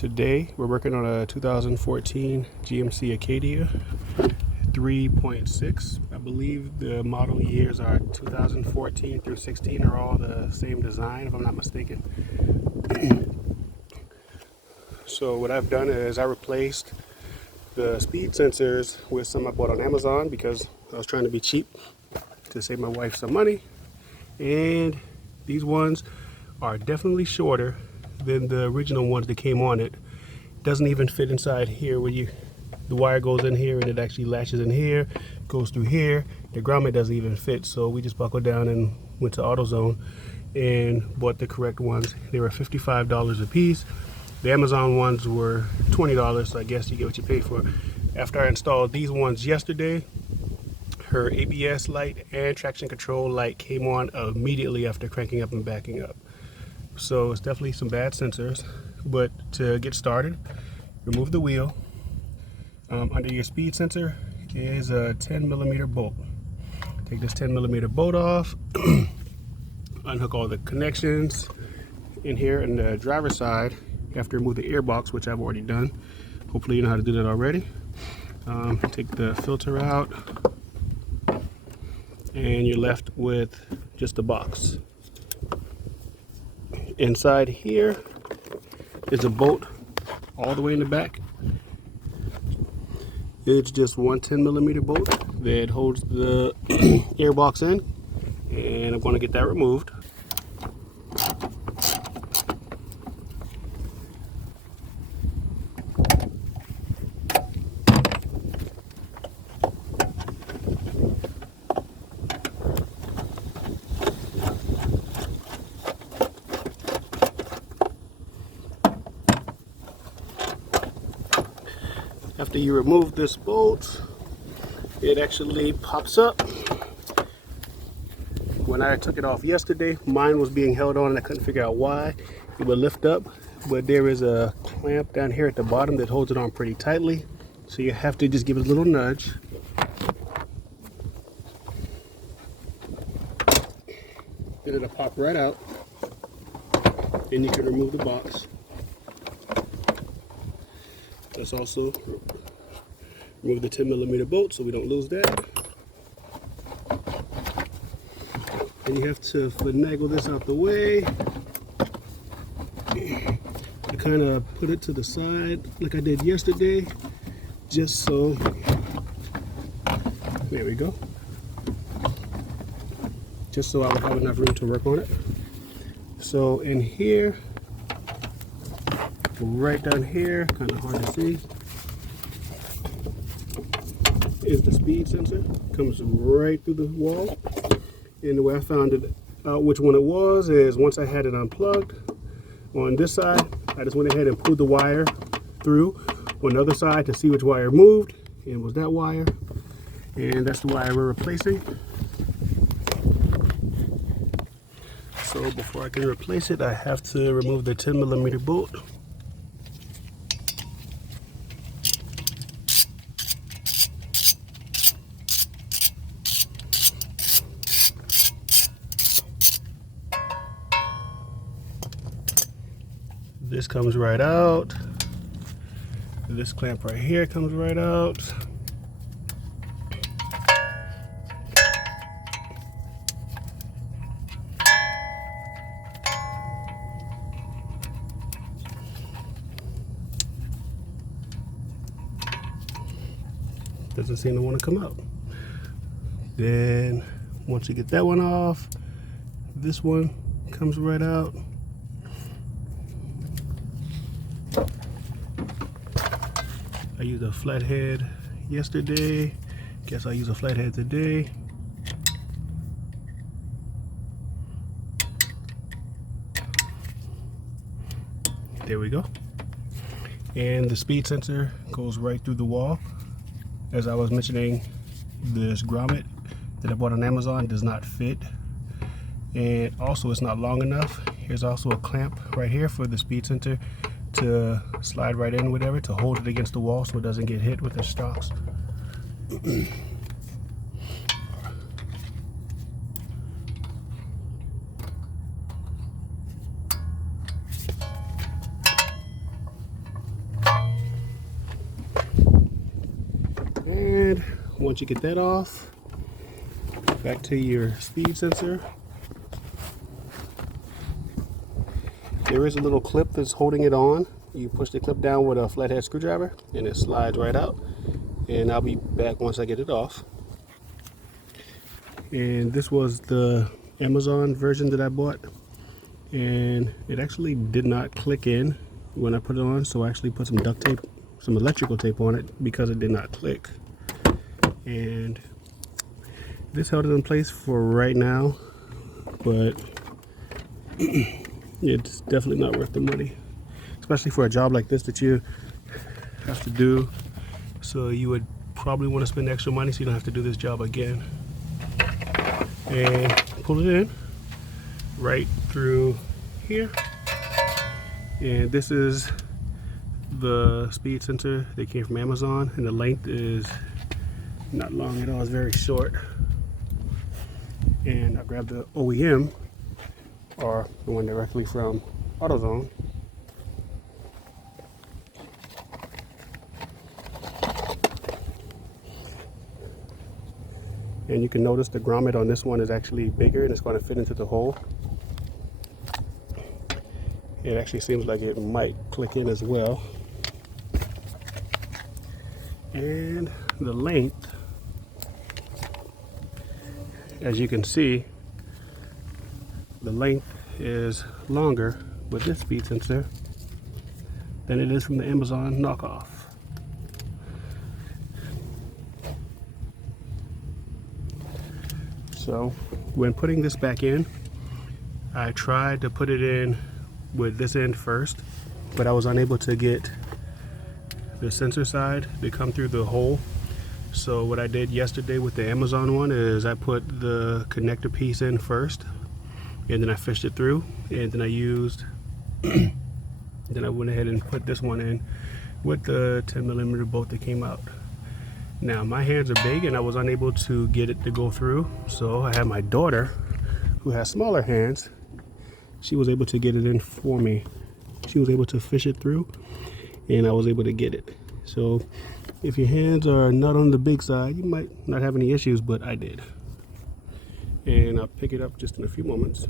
Today we're working on a 2014 GMC Acadia 3.6. I believe the model years are 2014 through 16 are all the same design, if I'm not mistaken. So what I've done is I replaced the speed sensors with some I bought on Amazon because I was trying to be cheap to save my wife some money. And these ones are definitely shorter than the original ones that came on it. Doesn't even fit inside here where the wire goes in here and it actually latches in here, goes through here. The grommet doesn't even fit, so we just buckled down and went to AutoZone and bought the correct ones. They were $55 a piece. The Amazon ones were $20, so I guess you get what you pay for. After I installed these ones yesterday, her ABS light and traction control light came on immediately after cranking up and backing up. So it's definitely some bad sensors, but to get started, remove the wheel. Under your speed sensor is a 10mm bolt. Take this 10mm bolt off, unhook all the connections in here. In the driver's side, you have to remove the airbox, which I've already done. Hopefully you know how to do that already. Take the filter out, and you're left with just the box. Inside here is a bolt all the way in the back. It's just one 10mm bolt that holds the airbox in, and I'm going to get that removed. After you remove this bolt, it actually pops up. When I took it off yesterday, mine was being held on and I couldn't figure out why. It would lift up, but there is a clamp down here at the bottom that holds it on pretty tightly. So you have to just give it a little nudge. Then it'll pop right out. Then you can remove the box. Let's also remove the 10mm bolt so we don't lose that. And you have to finagle this out the way. I kind of put it to the side like I did yesterday, just so, there we go. Just so I would have enough room to work on it. So in here, right down here, kind of hard to see, is the speed sensor. Comes right through the wall. And the way I found it out which one it was is once I had it unplugged on this side, I just went ahead and pulled the wire through on the other side to see which wire moved, and it was that wire, and that's the wire we're replacing. So before I can replace it, I have to remove the 10mm bolt. This comes right out. This clamp right here comes right out. Doesn't seem to want to come out. Then once you get that one off, this one comes right out. I used a flathead yesterday. Guess I'll use a flathead today. There we go. And the speed sensor goes right through the wall. As I was mentioning, this grommet that I bought on Amazon does not fit. And also it's not long enough. Here's also a clamp right here for the speed sensor to slide right in, whatever, to hold it against the wall so it doesn't get hit with the stalks. once you get that off, back to your speed sensor. There is a little clip that's holding it on. You push the clip down with a flathead screwdriver and it slides right out. And I'll be back once I get it off. And this was the Amazon version that I bought. And it actually did not click in when I put it on. So I actually put some duct tape, some electrical tape on it because it did not click. And this held it in place for right now. But it's definitely not worth the money, especially for a job like this that you have to do. So you would probably want to spend extra money so you don't have to do this job again. And pull it in right through here. And this is the speed sensor that came from Amazon, and the length is not long at all, it's very short. And I grabbed the OEM, or the one directly from AutoZone. And you can notice the grommet on this one is actually bigger and it's going to fit into the hole. It actually seems like it might click in as well. And the length, as you can see, the length is longer with this speed sensor than it is from the Amazon knockoff. So when putting this back in, I tried to put it in with this end first, but I was unable to get the sensor side to come through the hole. So what I did yesterday with the Amazon one is I put the connector piece in first, and then I fished it through, and then I used then I went ahead and put this one in with the 10mm bolt that came out. Now my hands are big and I was unable to get it to go through, so I had my daughter, who has smaller hands, she was able to get it in for me. She was able to fish it through and I was able to get it. So if your hands are not on the big side, you might not have any issues, but I did. And I'll pick it up just in a few moments.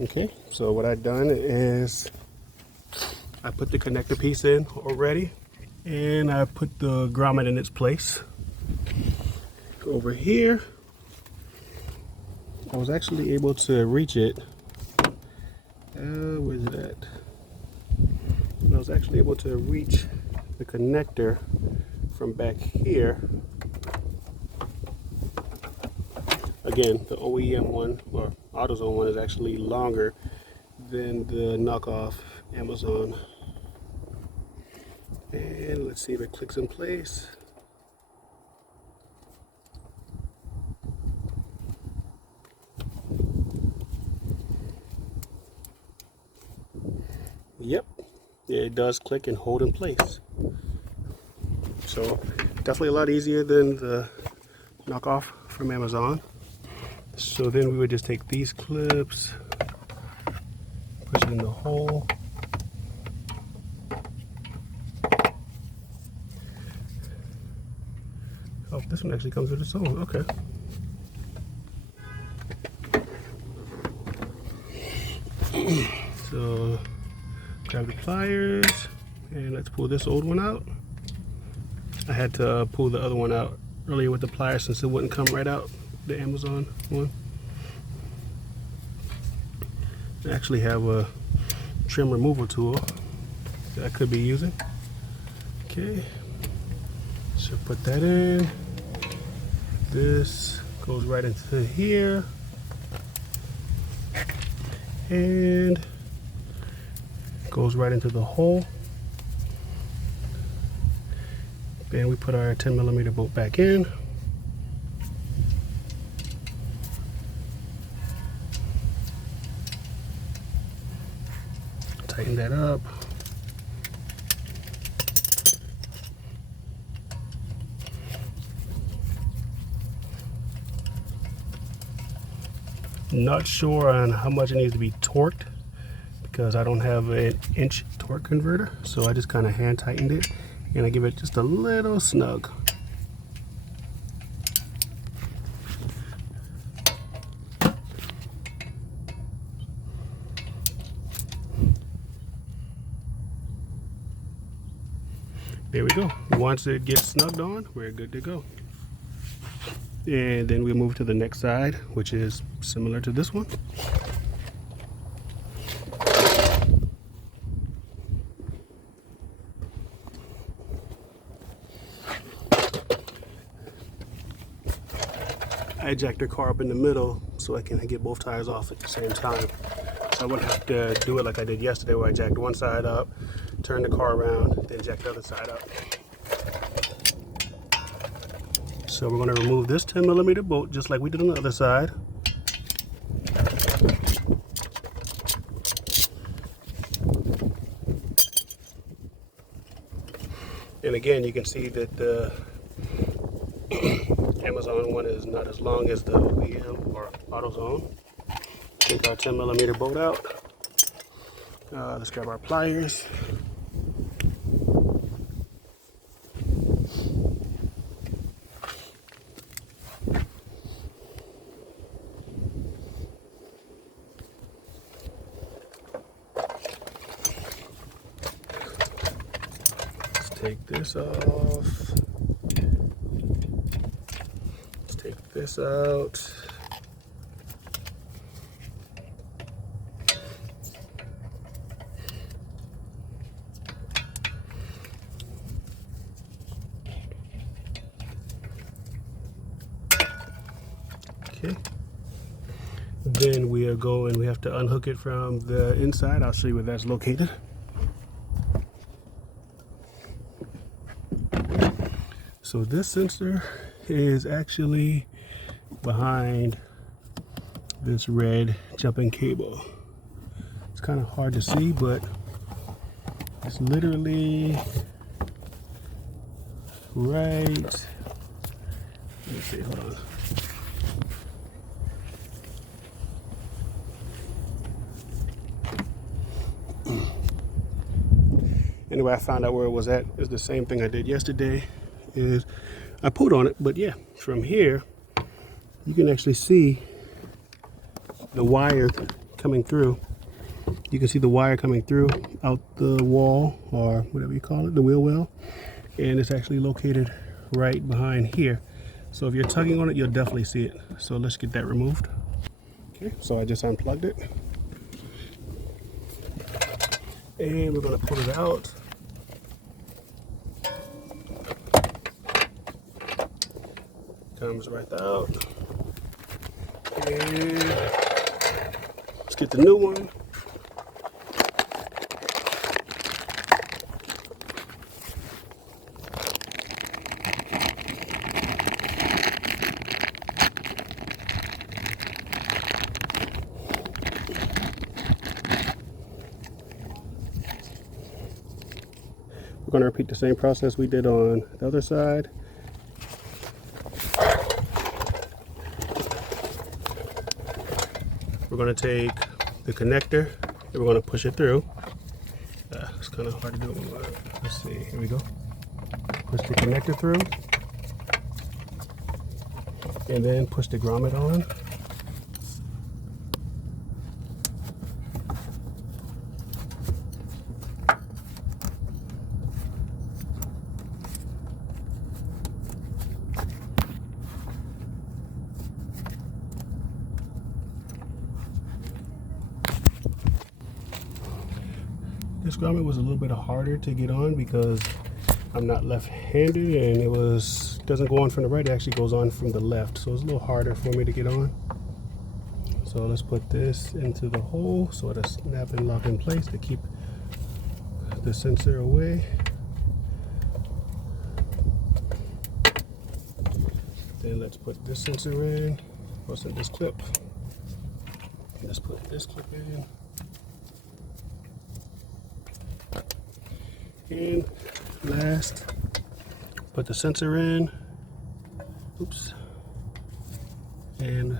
Okay, so what I've done is I put the connector piece in already, and I put the grommet in its place. Over here, I was actually able to reach it. Where's it at? I was actually able to reach the connector from back here. Again, the OEM one, or AutoZone one, is actually longer than the knockoff Amazon. And let's see if it clicks in place. Yep, it does click and hold in place. So definitely a lot easier than the knockoff from Amazon. So then we would just take these clips, push it in the hole. Oh, this one actually comes with its own, okay. So grab the pliers and let's pull this old one out. I had to pull the other one out earlier with the pliers since it wouldn't come right out, the Amazon one. I actually have a trim removal tool that I could be using. Okay, so put that in. This goes right into here. And goes right into the hole. Then we put our 10mm bolt back in. Tighten that up. Not sure on how much it needs to be torqued because I don't have an inch torque converter, so I just kind of hand tightened it and I give it just a little snug. There we go. Once it gets snugged on, we're good to go. And then we move to the next side, which is similar to this one. I jacked the car up in the middle so I can get both tires off at the same time. So I wouldn't have to do it like I did yesterday, where I jacked one side up, turned the car around, then jacked the other side up. So we're going to remove this 10mm bolt just like we did on the other side. And again, you can see that the Amazon one is not as long as the OEM or AutoZone. Take our 10mm bolt out. Let's grab our pliers. Let's take this off. Let's take this out. Okay. Then we have to unhook it from the inside. I'll show you where that's located. So this sensor is actually behind this red jumping cable. It's kind of hard to see, but it's literally right. Let me see, hold on. Anyway, I found out where it was at. It's the same thing I did yesterday. Is I pulled on it, but yeah, from here you can actually see the wire coming through. You can see the wire coming through out the wall, or whatever you call it, the wheel well, and it's actually located right behind here. So if you're tugging on it, you'll definitely see it. So let's get that removed. Okay, so I just unplugged it, and we're going to pull it out. Comes right out. And let's get the new one. We're going to repeat the same process we did on the other side. We're going to take the connector and we're going to push it through. It's kind of hard to do it. Let's see, here we go. Push the connector through and then push the grommet on. This grommet was a little bit harder to get on because I'm not left-handed, and it doesn't go on from the right, it actually goes on from the left, so it's a little harder for me to get on. So let's put this into the hole so it'll snap and lock in place to keep the sensor away. Then let's put this sensor in. What's in this clip? Let's put this clip in. And last, put the sensor in. Oops. And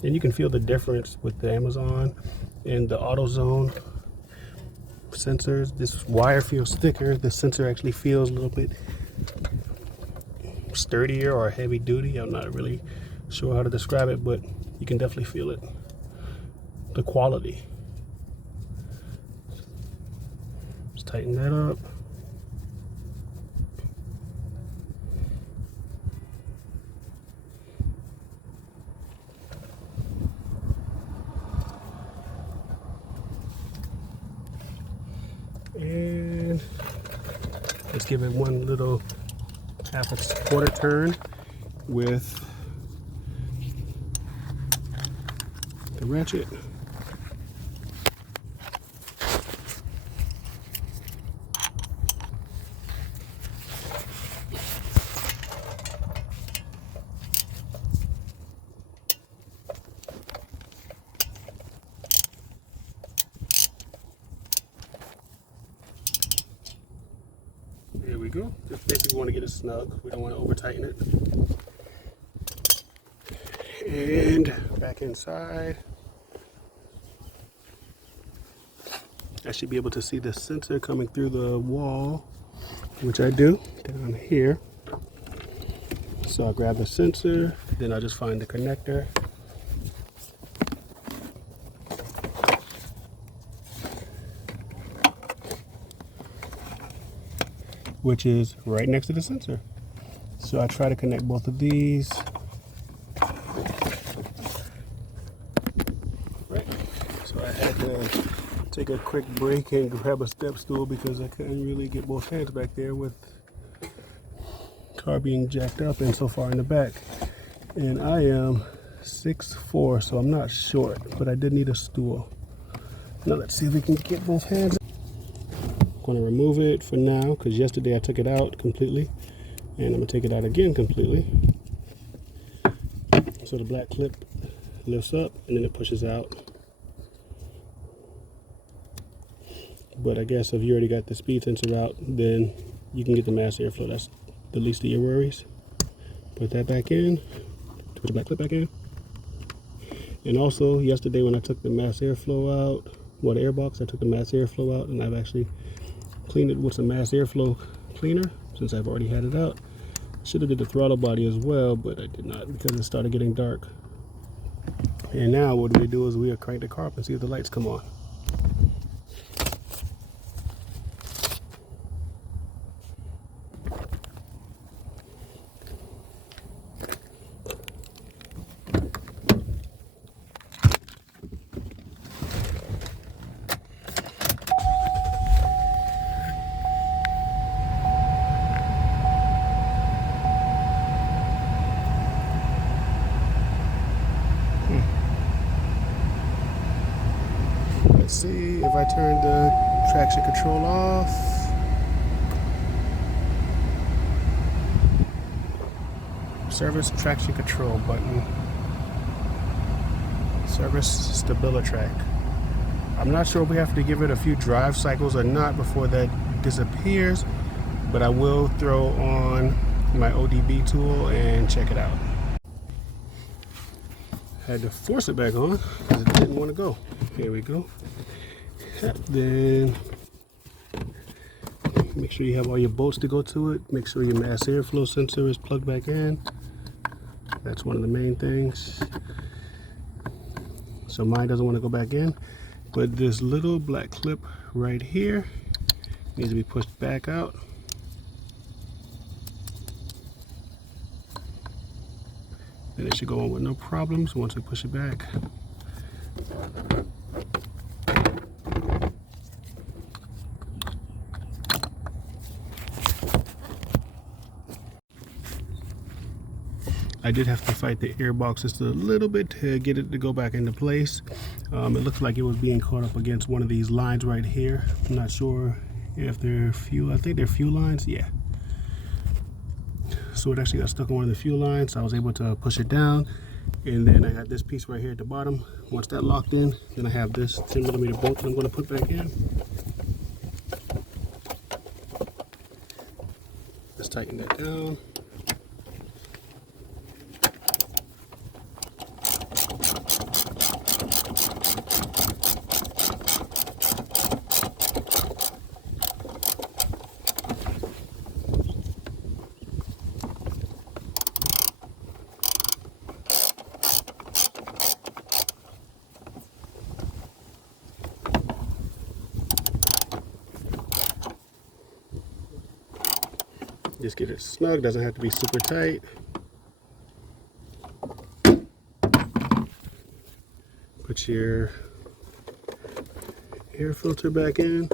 you can feel the difference with the Amazon and the AutoZone sensors. This wire feels thicker. The sensor actually feels a little bit sturdier or heavy duty. I'm not really sure how to describe it, but you can definitely feel it. The quality. tighten that up. And let's give it one little half a quarter turn with the ratchet. There we go. Just basically want to get it snug. We don't want to over tighten it. And back inside, I should be able to see the sensor coming through the wall, which I do down here. So I'll grab the sensor, then I'll just find the connector. Which is right next to the sensor. So I try to connect both of these. Right. So I had to take a quick break and grab a step stool because I couldn't really get both hands back there with the car being jacked up and so far in the back. And I am 6'4", so I'm not short, but I did need a stool. Now let's see if we can get both hands. I'm going to remove it for now because yesterday I took it out completely, and I'm going to take it out again completely. So the black clip lifts up and then it pushes out. But I guess if you already got the speed sensor out, then you can get the mass airflow. That's the least of your worries. Put that back in, put the black clip back in. And also yesterday when I took the mass airflow out, well, the airbox, I took the mass airflow out and I've actually cleaned it with some mass airflow cleaner since I've already had it out. Should have did the throttle body as well, but I did not because it started getting dark. And now what we do is we'll crank the car up and see if the lights come on. Let's see if I turn the traction control off. Service traction control button. Service StabiliTrak. I'm not sure if we have to give it a few drive cycles or not before that disappears, but I will throw on my ODB tool and check it out. Had to force it back on because it didn't want to go. Here we go. Then make sure you have all your bolts to go to it. Make sure your mass airflow sensor is plugged back in. That's one of the main things. So mine doesn't want to go back in, but this little black clip right here needs to be pushed back out. And it should go on with no problems once we push it back. I did have to fight the airbox just a little bit to get it to go back into place. It looks like it was being caught up against one of these lines right here. I'm not sure if they're fuel. I think they're fuel lines. Yeah. So it actually got stuck on one of the fuel lines. So I was able to push it down. And then I got this piece right here at the bottom. Once that locked in, then I have this 10mm bolt that I'm going to put back in. Let's tighten that down. Just get it snug, doesn't have to be super tight. Put your air filter back in.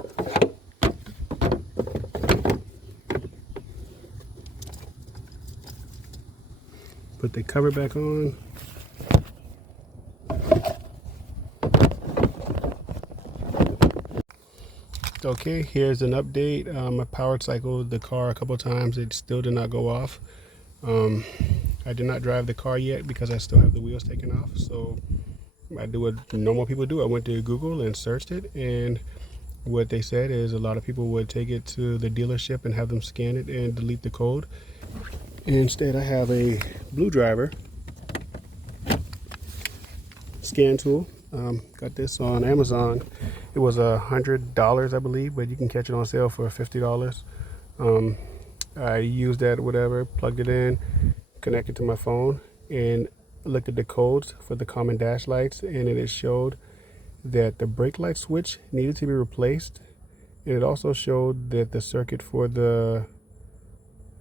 Put the cover back on. Okay, here's an update. I powered cycled the car a couple times. It still did not go off. I did not drive the car yet because I still have the wheels taken off. So I do what normal people do. I went to Google and searched it, and what they said is a lot of people would take it to the dealership and have them scan it and delete the code. Instead, I have a blue driver scan tool. Got this on Amazon. It was $100, I believe, but you can catch it on sale for $50. I used that, whatever, plugged it in, connected to my phone, and looked at the codes for the common dash lights, and it showed that the brake light switch needed to be replaced. And it also showed that the circuit for the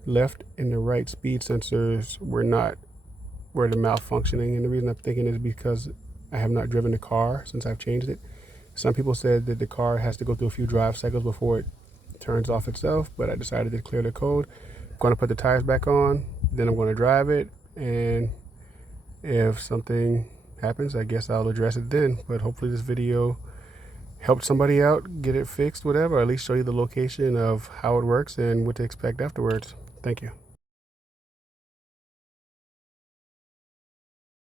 left and the right speed sensors were malfunctioning. And the reason I'm thinking is because I have not driven the car since I've changed it. Some people said that the car has to go through a few drive cycles before it turns off itself, but I decided to clear the code. I'm going to put the tires back on, then I'm going to drive it, and if something happens, I guess I'll address it then. But hopefully this video helped somebody out, get it fixed, whatever, or at least show you the location of how it works and what to expect afterwards. Thank you.